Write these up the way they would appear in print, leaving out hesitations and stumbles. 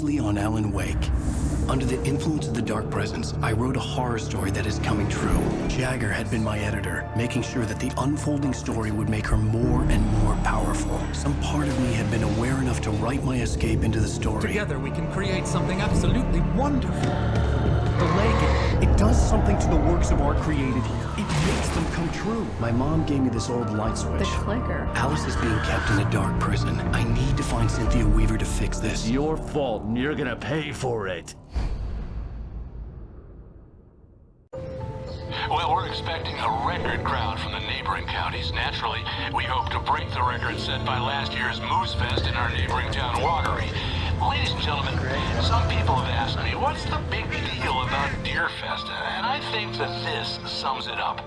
closely on Alan Wake. Under the influence of the dark presence, I wrote a horror story that is coming true. Jagger had been my editor, making sure that the unfolding story would make her more and more powerful. Some part of me had been aware enough to write my escape into the story. Together we can create something absolutely wonderful. The lake, it does something to the works of art created here. It makes them come true. My mom gave me this old light switch. The clicker. Alice is being kept in a dark prison. I need to find Cynthia Weaver to fix this. It's your fault, and you're gonna pay for it. Well, we're expecting a record crowd from the neighboring counties. Naturally, we hope to break the record set by last year's Moose Fest in our neighboring town, Watery. Ladies and gentlemen, some people have asked me, what's the big deal about Deer Festa? And I think that this sums it up.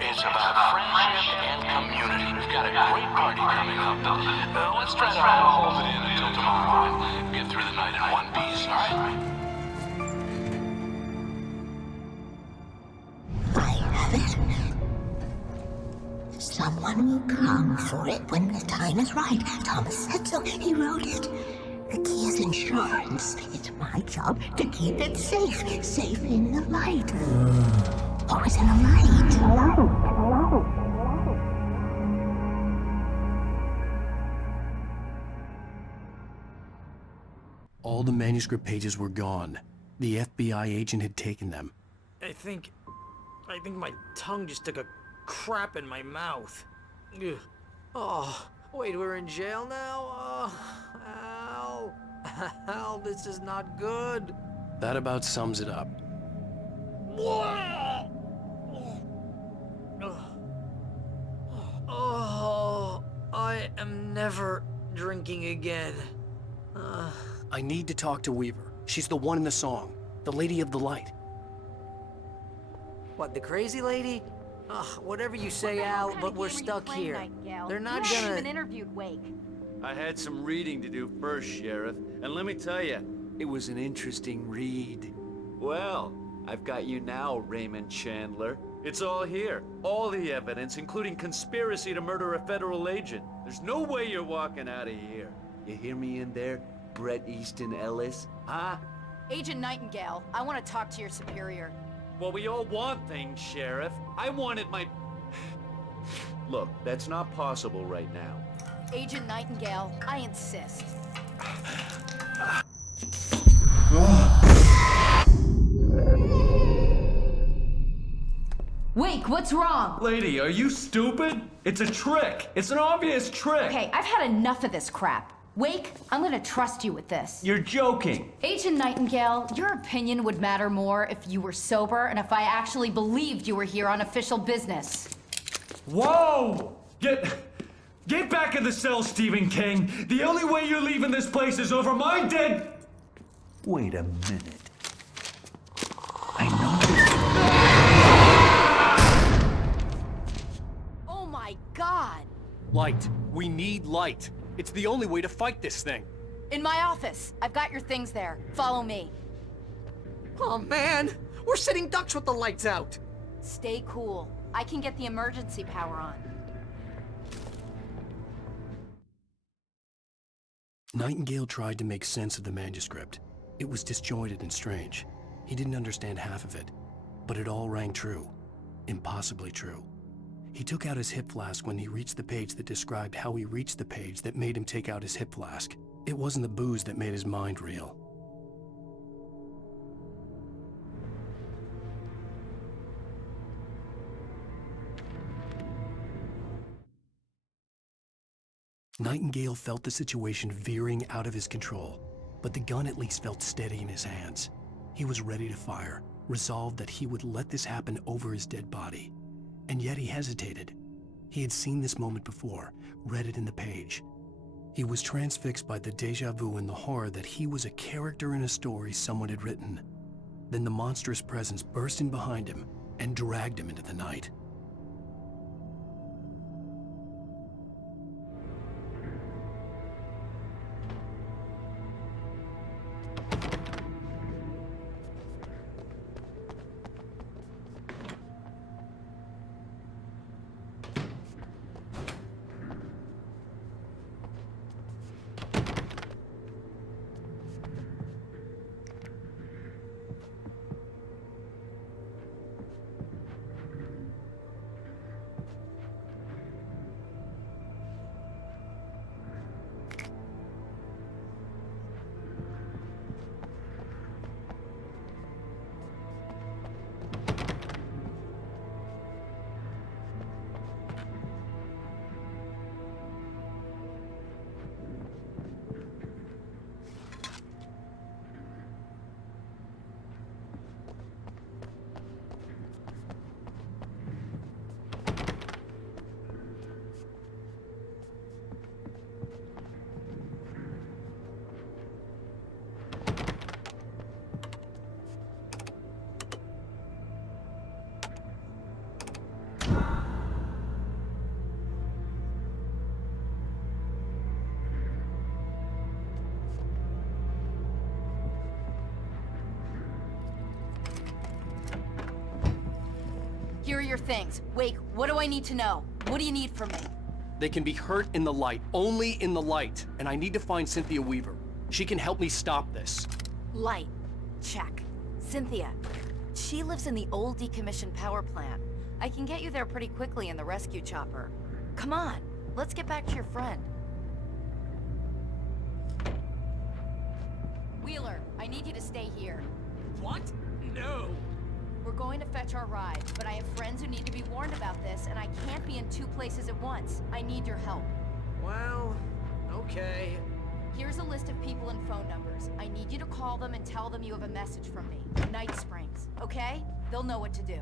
It's about friendship and community. We've got a great party coming up, but let's try to hold it in until tomorrow and get through the night in one piece, all right? I have it. Someone will come for it when the time is right. Thomas said so. He wrote it. The key is insurance. It's my job to keep it safe. Safe in the light. Always in the light. All the manuscript pages were gone. The FBI agent had taken them. I think my tongue just took a crap in my mouth. Ugh. Oh, wait, we're in jail now? Oh, Al. Al, this is not good. That about sums it up. Oh, I am never drinking again. I need to talk to Weaver. She's the one in the song. The Lady of the Light. What, the crazy lady? Ugh, whatever you say, Al, but we're stuck here. They're not You haven't gonna... even interviewed Wake. I had some reading to do first, Sheriff, and let me tell you, it was an interesting read. Well, I've got you now, Raymond Chandler. It's all here. All the evidence, including conspiracy to murder a federal agent. There's no way you're walking out of here. You hear me in there, Bret Easton Ellis? Huh? Agent Nightingale, I want to talk to your superior. Well, we all want things, Sheriff. I wanted my... Look, that's not possible right now. Agent Nightingale, I insist. Wake, what's wrong? Lady, are you stupid? It's a trick. It's an obvious trick. Okay, I've had enough of this crap. Wake, I'm gonna trust you with this. You're joking. Agent Nightingale, your opinion would matter more if you were sober and if I actually believed you were here on official business. Whoa! Get back in the cell, Stephen King. The only way you're leaving this place is over my dead... Wait a minute. I know... Oh my God! Light. We need light. It's the only way to fight this thing. In my office. I've got your things there. Follow me. Oh, man! We're sitting ducks with the lights out! Stay cool. I can get the emergency power on. Nightingale tried to make sense of the manuscript. It was disjointed and strange. He didn't understand half of it, but it all rang true. Impossibly true. He took out his hip flask when he reached the page that described how he reached the page that made him take out his hip flask. It wasn't the booze that made his mind reel. Nightingale felt the situation veering out of his control, but the gun at least felt steady in his hands. He was ready to fire, resolved that he would let this happen over his dead body. And yet he hesitated. He had seen this moment before, read it in the page. He was transfixed by the déjà vu and the horror that he was a character in a story someone had written. Then the monstrous presence burst in behind him and dragged him into the night. Here are your things. Wake, what do I need to know? What do you need from me? They can be hurt in the light, only in the light. And I need to find Cynthia Weaver. She can help me stop this. Light. Check. Cynthia. She lives in the old decommissioned power plant. I can get you there pretty quickly in the rescue chopper. Come on, let's get back to your friend. Wheeler, I need you to stay here. What? No. We're going to fetch our ride, but I have friends who need to be warned about this, and I can't be in two places at once. I need your help. Well, okay. Here's a list of people and phone numbers. I need you to call them and tell them you have a message from me. Night Springs, okay? They'll know what to do.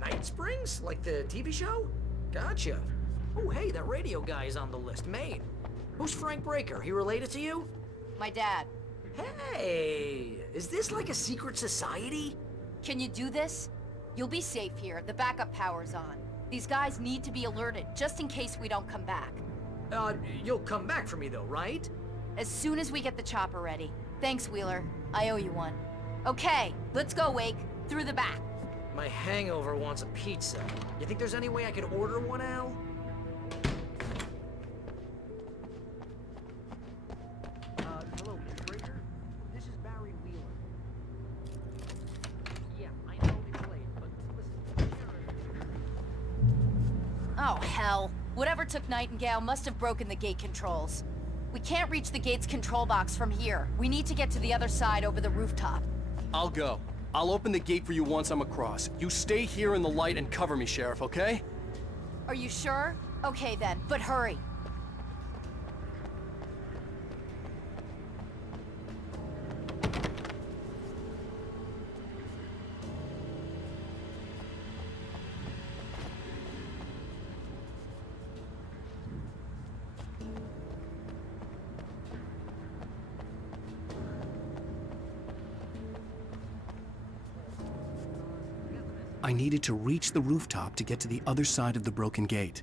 Night Springs? Like the TV show? Gotcha. Oh, hey, that radio guy is on the list. Maine. Who's Frank Breaker? He related to you? My dad. Hey, is this like a secret society? Can you do this? You'll be safe here. The backup power's on. These guys need to be alerted, just in case we don't come back. You'll come back for me though, right? As soon as we get the chopper ready. Thanks, Wheeler. I owe you one. Okay, let's go, Wake. Through the back. My hangover wants a pizza. You think there's any way I could order one, Al? Hello, Mr. Breaker. This is Barry Wheeler. Yeah, I know it's late, but listen, Oh, hell. Whatever took Nightingale must have broken the gate controls. We can't reach the gate's control box from here. We need to get to the other side over the rooftop. I'll go. I'll open the gate for you once I'm across. You stay here in the light and cover me, Sheriff, okay? Are you sure? Okay then, but hurry. I needed to reach the rooftop to get to the other side of the broken gate.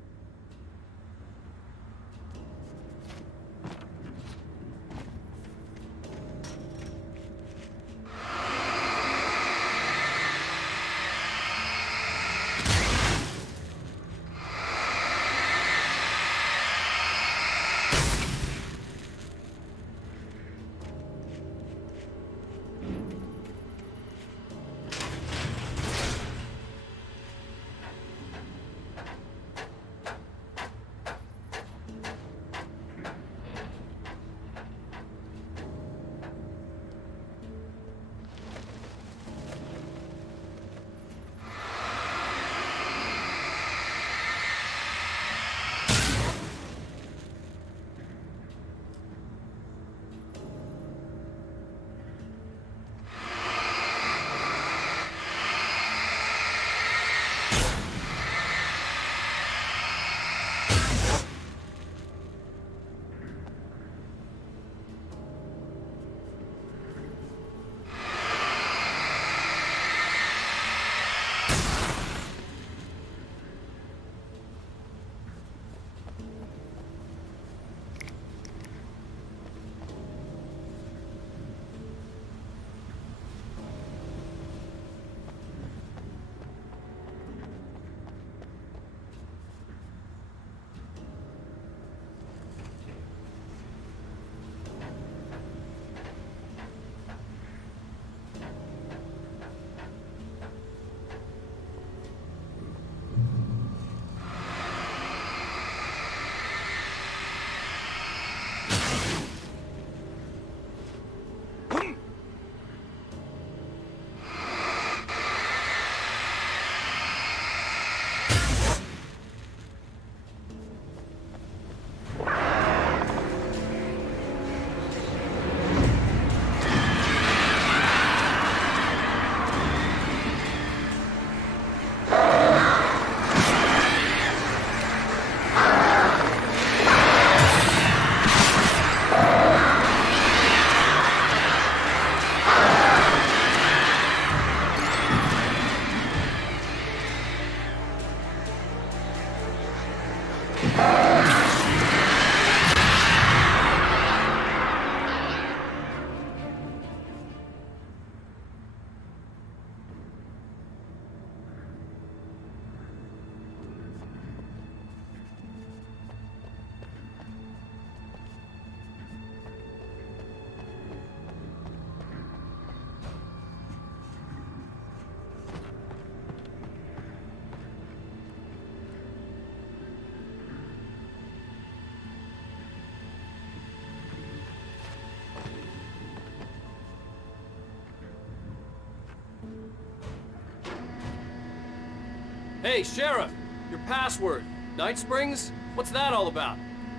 Hey, Sheriff! Your password. Night Springs? What's that all about?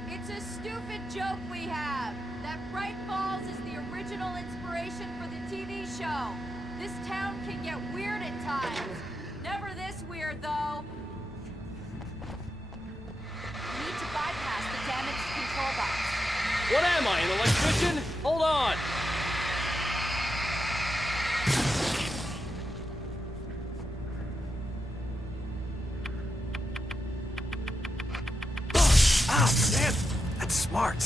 It's a stupid joke we have. That Bright Falls is the original inspiration for the TV show. This town can get weird at times. Never this weird, though. We need to bypass the damaged control box. What am I, an electrician? Hold on! Ah, damn! That's smart.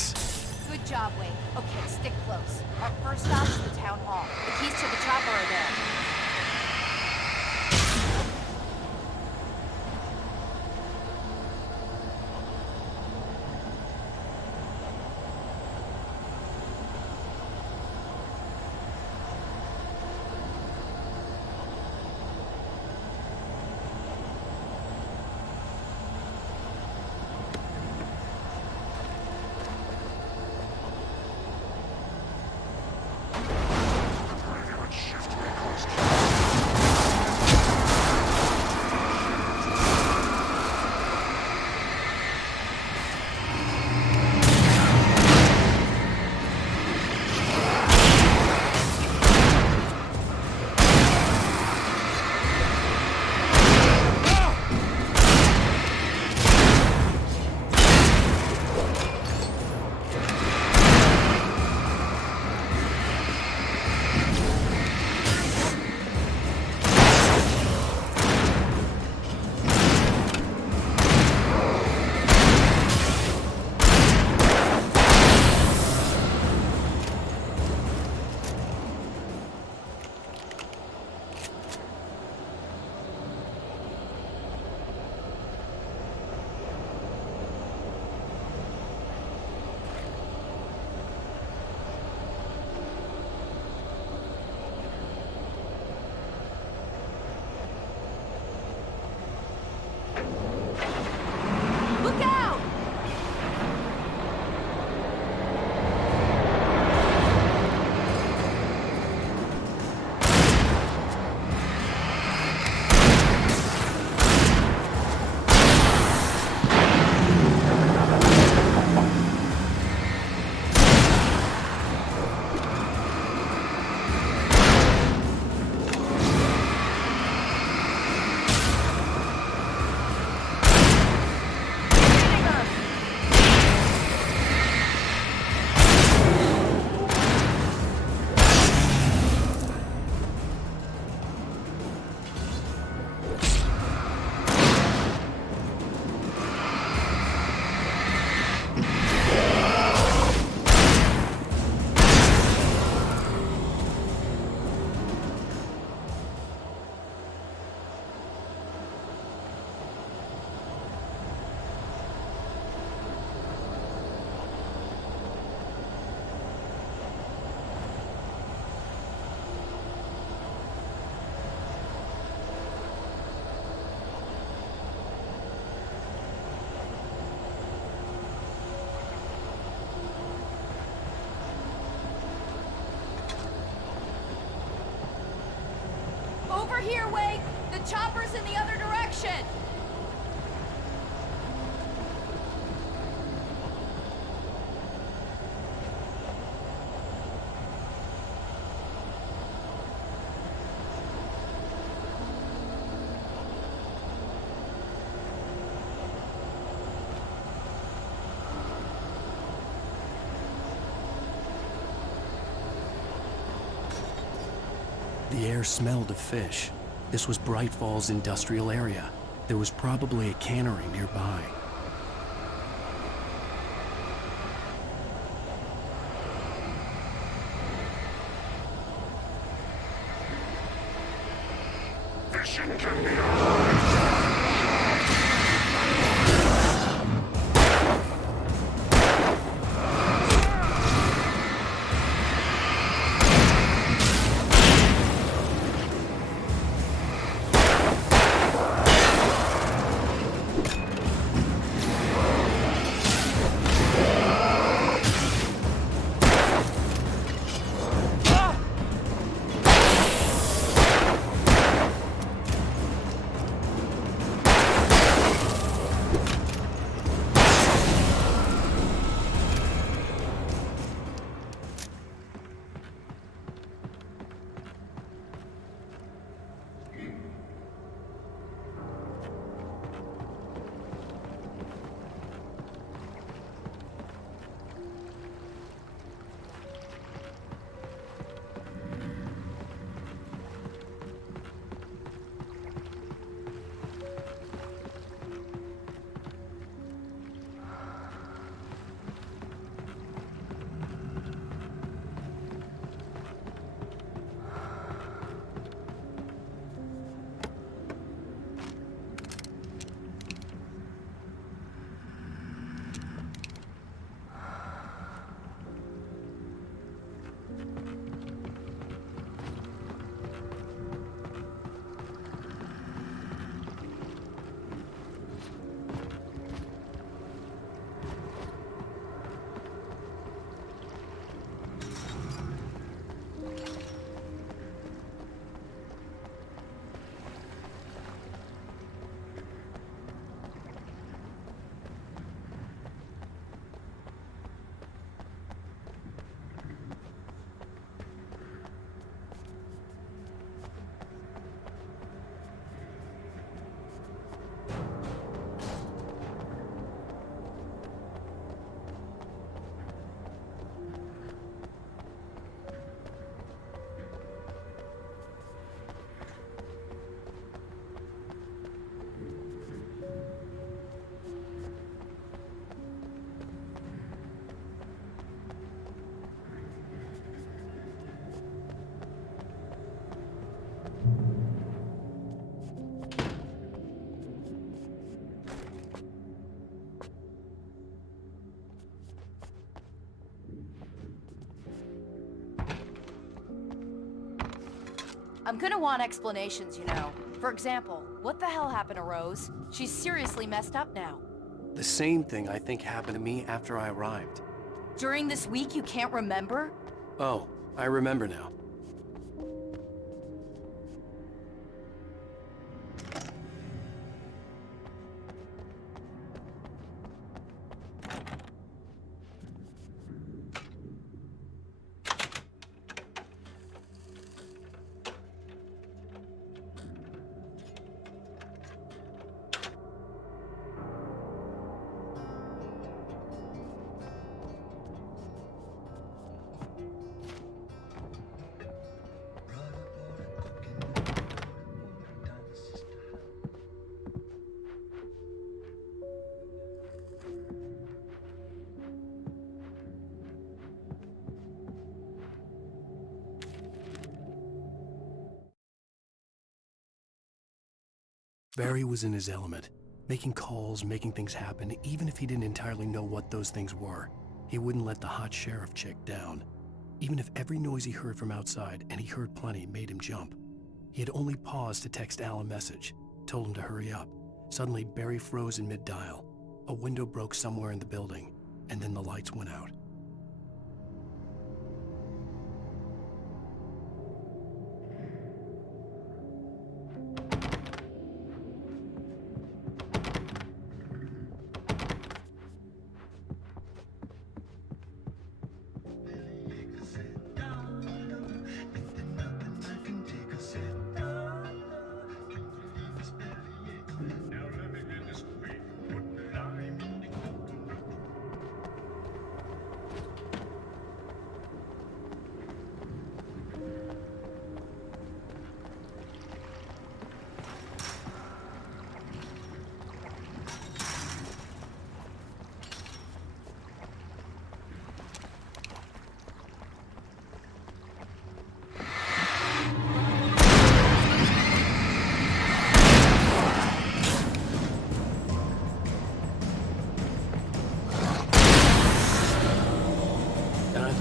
Good job, Wade. Okay, stick close. Our first stop is the town hall. The keys to the chopper are there. Look out! Over here, Wade! The chopper's in the other direction! The air smelled of fish. This was Bright Falls industrial area. There was probably a cannery nearby. Fishing can be hard. I'm gonna want explanations, you know. For example, what the hell happened to Rose? She's seriously messed up now. The same thing I think happened to me after I arrived. During this week, you can't remember? Oh, I remember now. Barry was in his element, making calls, making things happen, even if he didn't entirely know what those things were. He wouldn't let the hot sheriff chick down. Even if every noise he heard from outside, and he heard plenty, made him jump. He had only paused to text Al a message, told him to hurry up. Suddenly, Barry froze in mid-dial. A window broke somewhere in the building, and then the lights went out.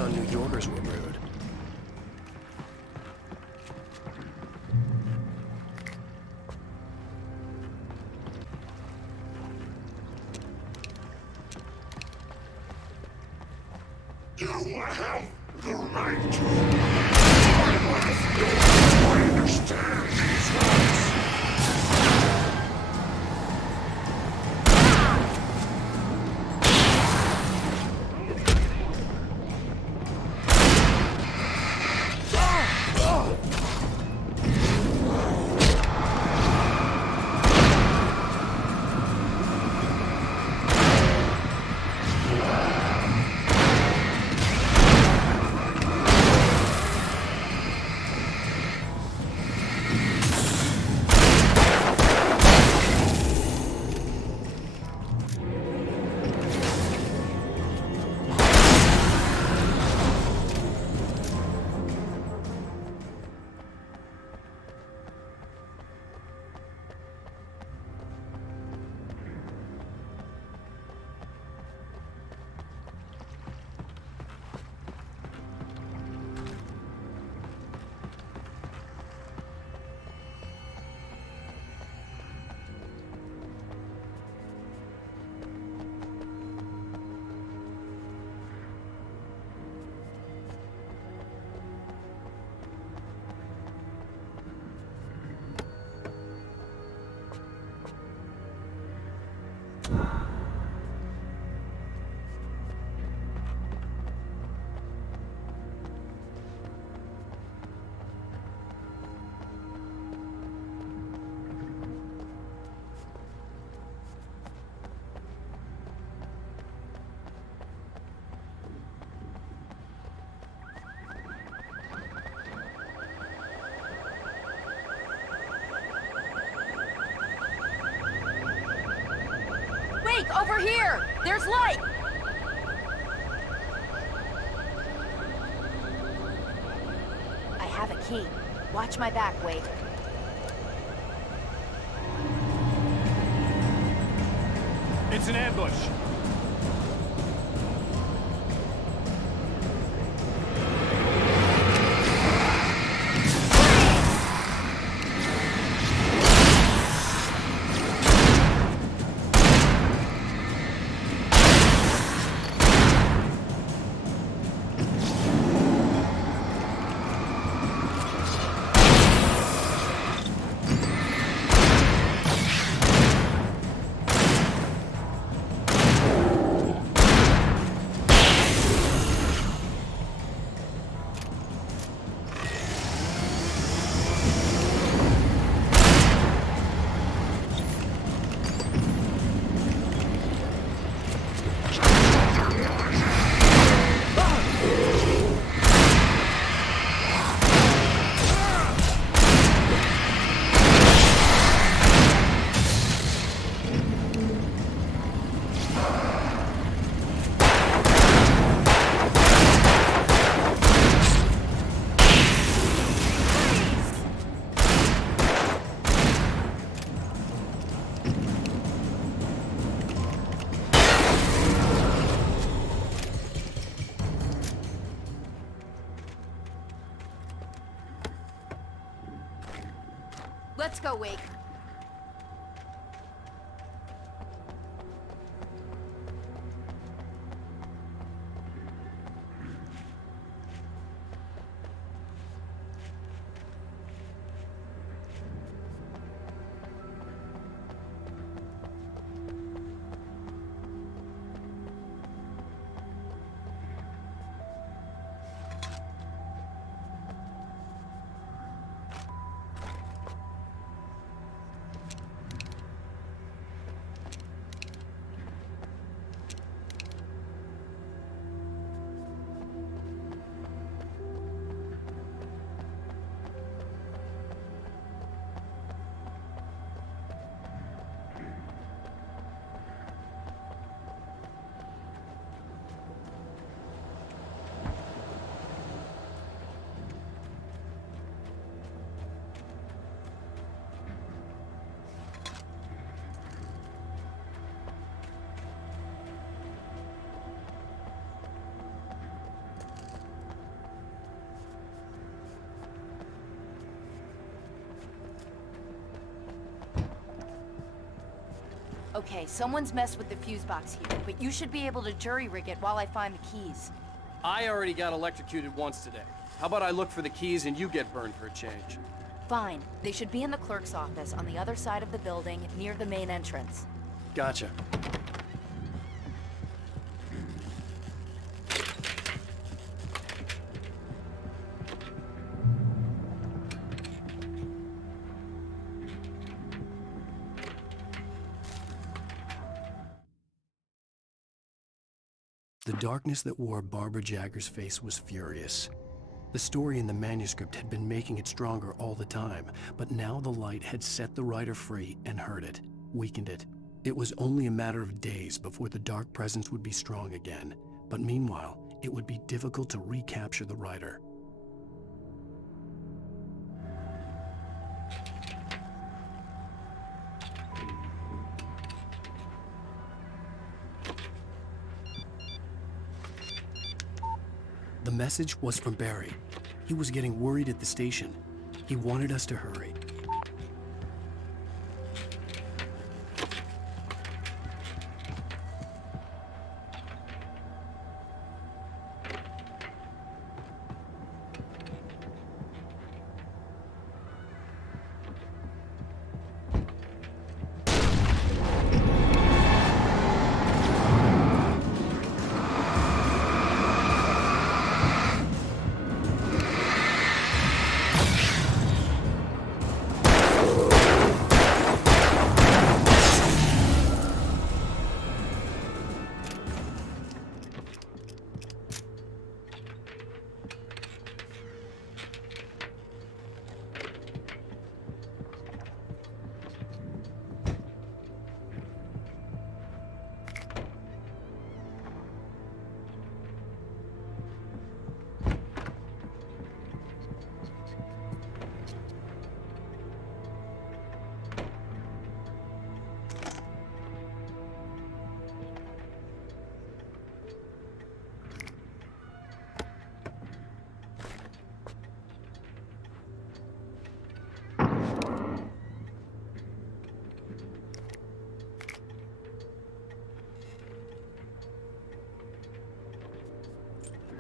New Yorkers were rude. You have the right. I understand these rights. Over here! There's light! I have a key. Watch my back, Wade. It's an ambush. Let's go, Wake. Okay, someone's messed with the fuse box here, but you should be able to jury-rig it while I find the keys. I already got electrocuted once today. How about I look for the keys and you get burned for a change? Fine. They should be in the clerk's office on the other side of the building, near the main entrance. Gotcha. The darkness that wore Barbara Jagger's face was furious. The story in the manuscript had been making it stronger all the time, but now the light had set the writer free and hurt it, weakened it. It was only a matter of days before the dark presence would be strong again, but meanwhile, it would be difficult to recapture the writer. The message was from Barry. He was getting worried at the station. He wanted us to hurry.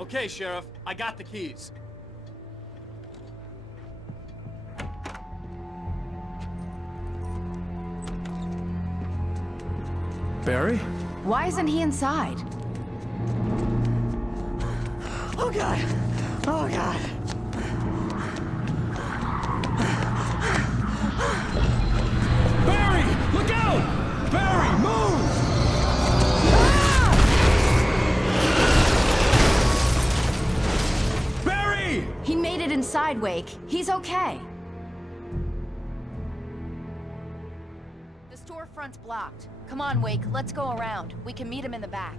Okay, Sheriff, I got the keys. Barry? Why isn't he inside? Oh God! Oh God! Barry! Look out! Barry, move! Barry! He made it inside, Wake. He's okay. The storefront's blocked. Come on, Wake. Let's go around. We can meet him in the back.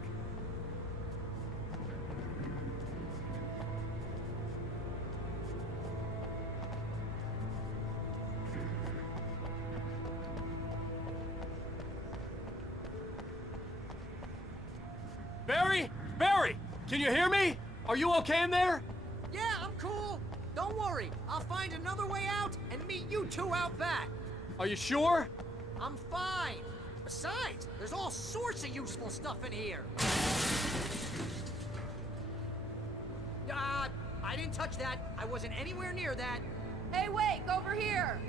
Barry? Barry! Can you hear me? Are you okay in there? Yeah, I'm cool. Don't worry. I'll find another way out and meet you two out back. Are you sure? I'm fine. Besides, there's all sorts of useful stuff in here. I didn't touch that. I wasn't anywhere near that. Hey, Wake, over here!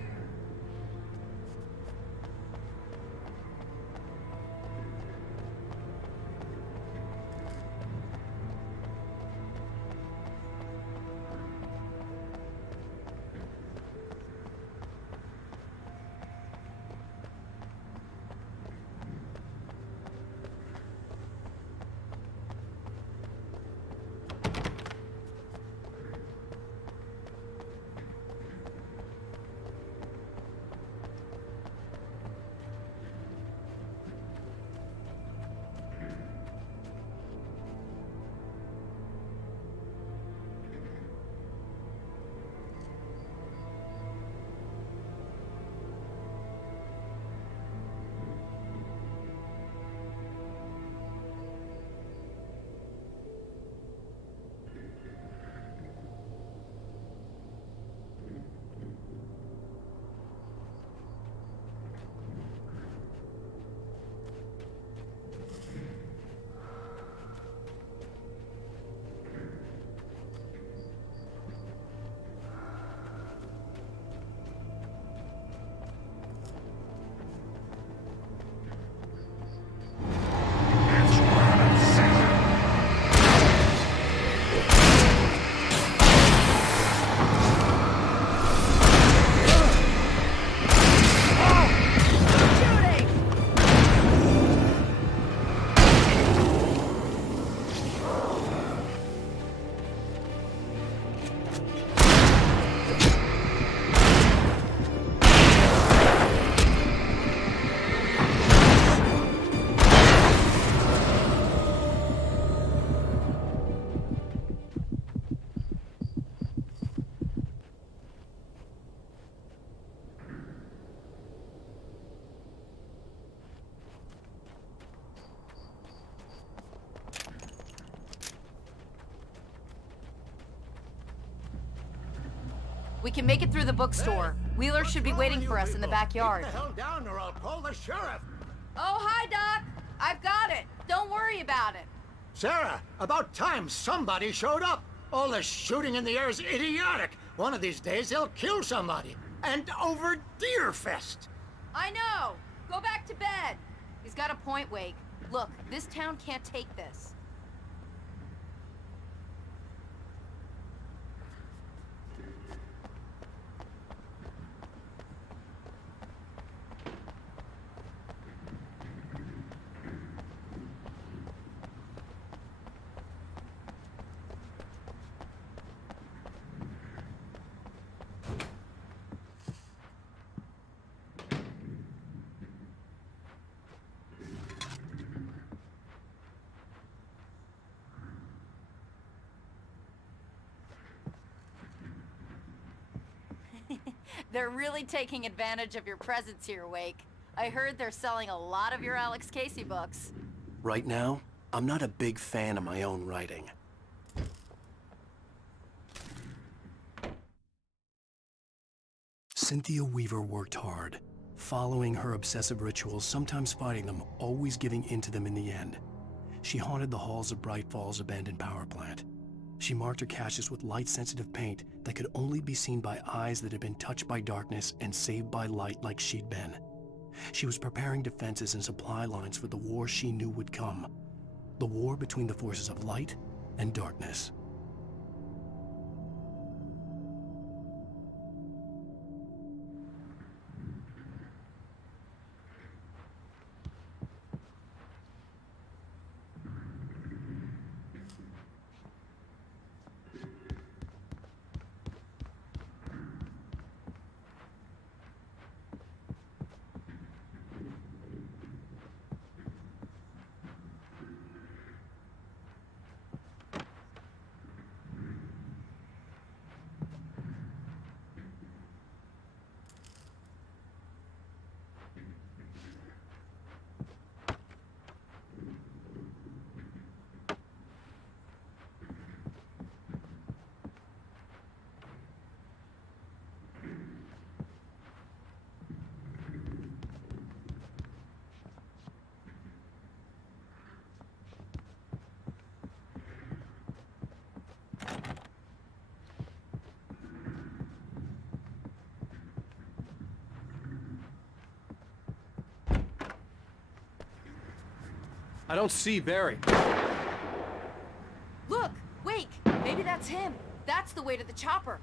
We can make it through the bookstore. Wheeler should be waiting for us in the backyard. Keep the hell down or I'll call the sheriff. Oh, hi, Doc. I've got it. Don't worry about it. Sarah, about time somebody showed up. All this shooting in the air is idiotic. One of these days they'll kill somebody. And over Deerfest. I know. Go back to bed. He's got a point, Wake. Look, this town can't take this. They're really taking advantage of your presence here, Wake. I heard they're selling a lot of your Alex Casey books. Right now, I'm not a big fan of my own writing. Cynthia Weaver worked hard, following her obsessive rituals, sometimes fighting them, always giving in to them in the end. She haunted the halls of Bright Falls' abandoned power plant. She marked her caches with light-sensitive paint that could only be seen by eyes that had been touched by darkness and saved by light like she'd been. She was preparing defenses and supply lines for the war she knew would come. The war between the forces of light and darkness. I don't see Barry. Look! Wake! Maybe that's him. That's the way to the chopper.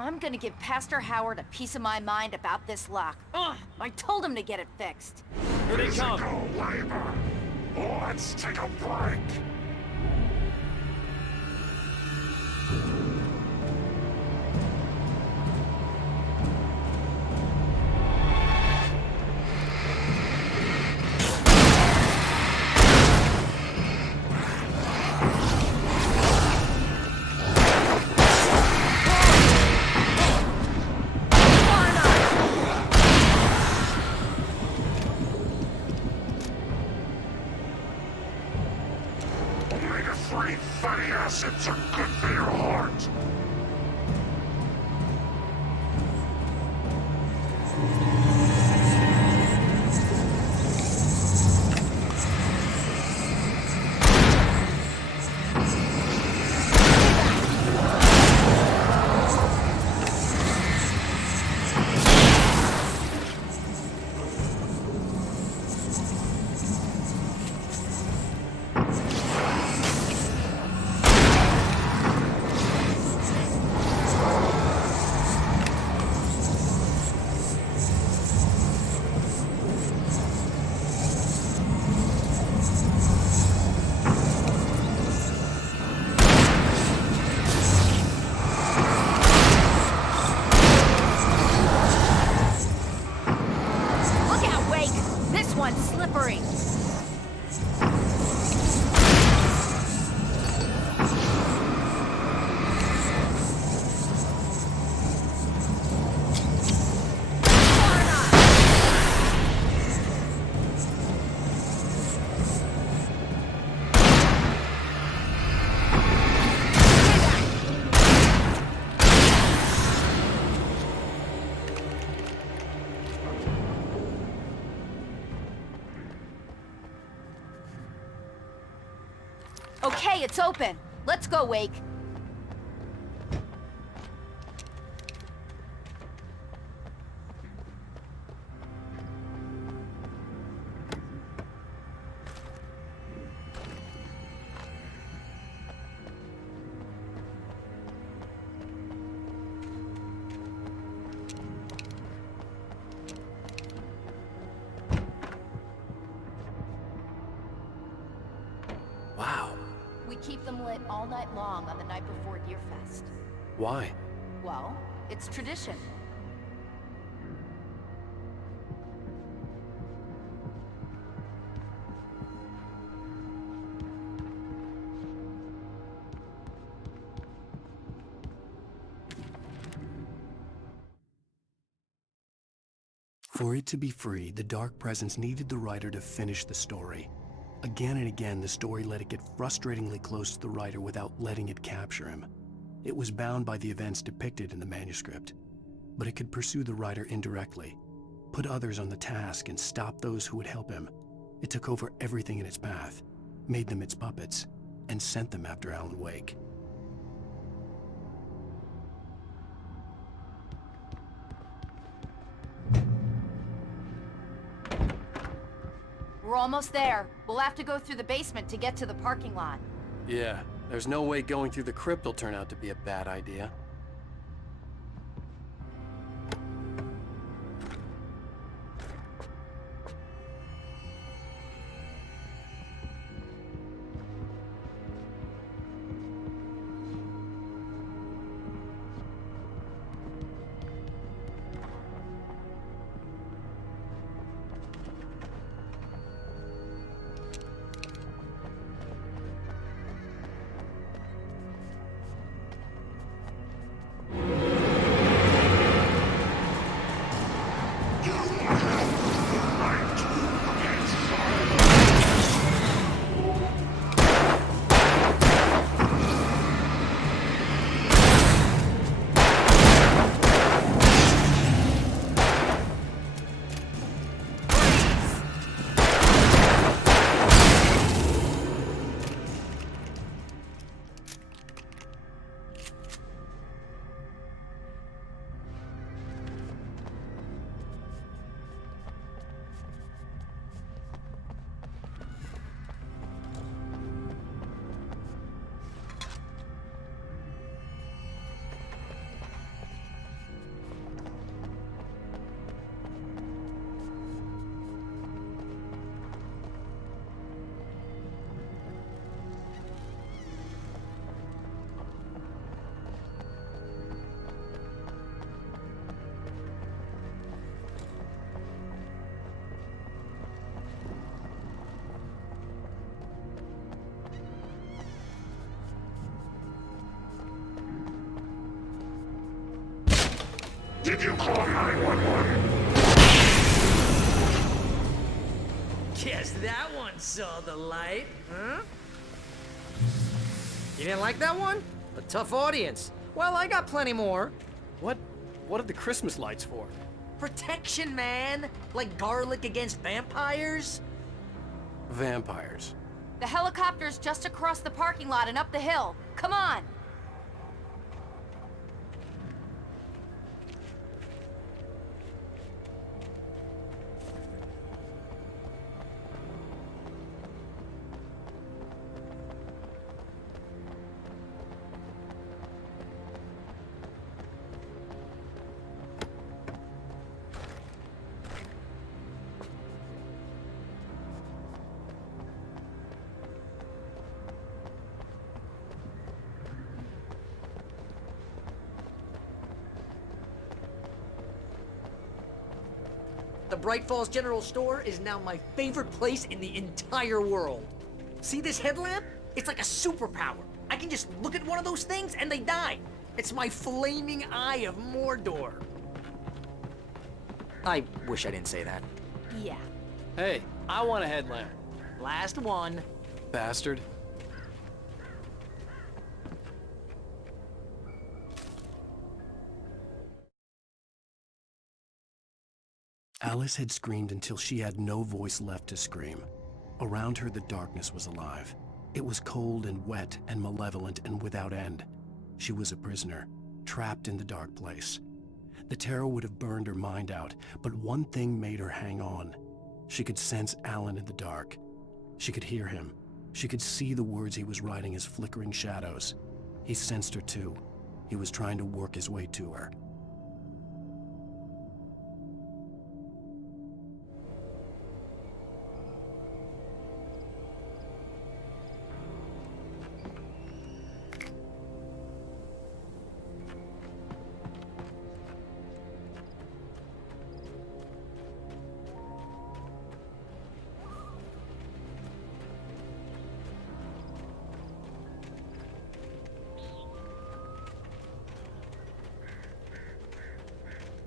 I'm gonna give Pastor Howard a piece of my mind about this lock. Ugh, I told him to get it fixed. Here they come. Labor. Let's take a break. Omega-3 fatty acids are good for your heart. Slippery. Okay, it's open. Let's go, Wake. Wow. We keep them lit all night long on the night before Deerfest. Why? Well, it's tradition. For it to be free, the Dark Presence needed the writer to finish the story. Again and again, the story let it get frustratingly close to the writer without letting it capture him. It was bound by the events depicted in the manuscript, but it could pursue the writer indirectly, put others on the task, and stop those who would help him. It took over everything in its path, made them its puppets, and sent them after Alan Wake. We're almost there. We'll have to go through the basement to get to the parking lot. Yeah, there's no way going through the crypt will turn out to be a bad idea. Did you call 911? Guess that one saw the light, huh? You didn't like that one? A tough audience. Well, I got plenty more. What are the Christmas lights for? Protection, man! Like garlic against vampires? Vampires. The helicopter's just across the parking lot and up the hill. Come on! The Bright Falls General Store is now my favorite place in the entire world. See this headlamp? It's like a superpower. I can just look at one of those things and they die. It's my flaming eye of Mordor. I wish I didn't say that. Yeah. Hey, I want a headlamp. Last one. Bastard. Alice had screamed until she had no voice left to scream. Around her, the darkness was alive. It was cold and wet and malevolent and without end. She was a prisoner, trapped in the dark place. The terror would have burned her mind out, but one thing made her hang on. She could sense Alan in the dark. She could hear him. She could see the words he was writing as flickering shadows. He sensed her too. He was trying to work his way to her.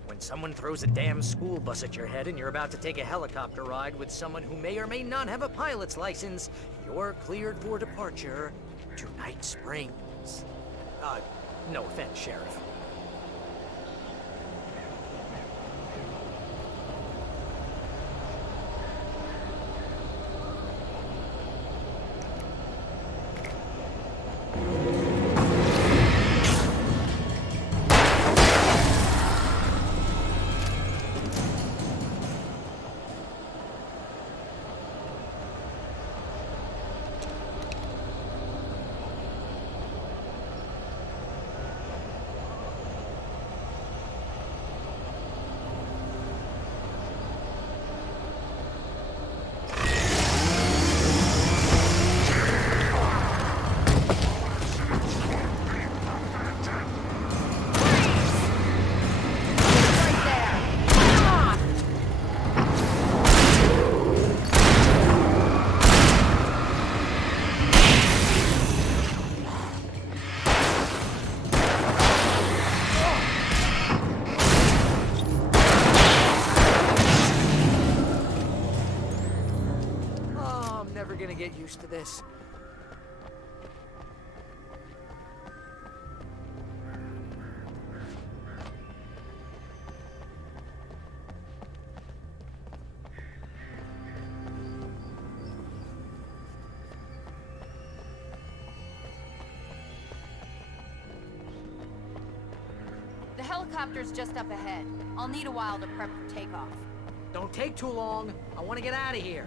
When someone throws a damn school bus at your head and you're about to take a helicopter ride with someone who may or may not have a pilot's license, you're cleared for departure to Night Springs. No offense, Sheriff. Gonna get used to this. The helicopter's just up ahead. I'll need a while to prep for takeoff. Don't take too long. I want to get out of here.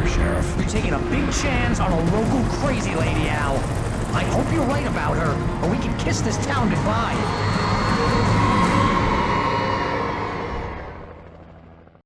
over, Sheriff. You're taking a big chance on a local crazy lady, Al. I hope you're right about her, or we can kiss this town goodbye.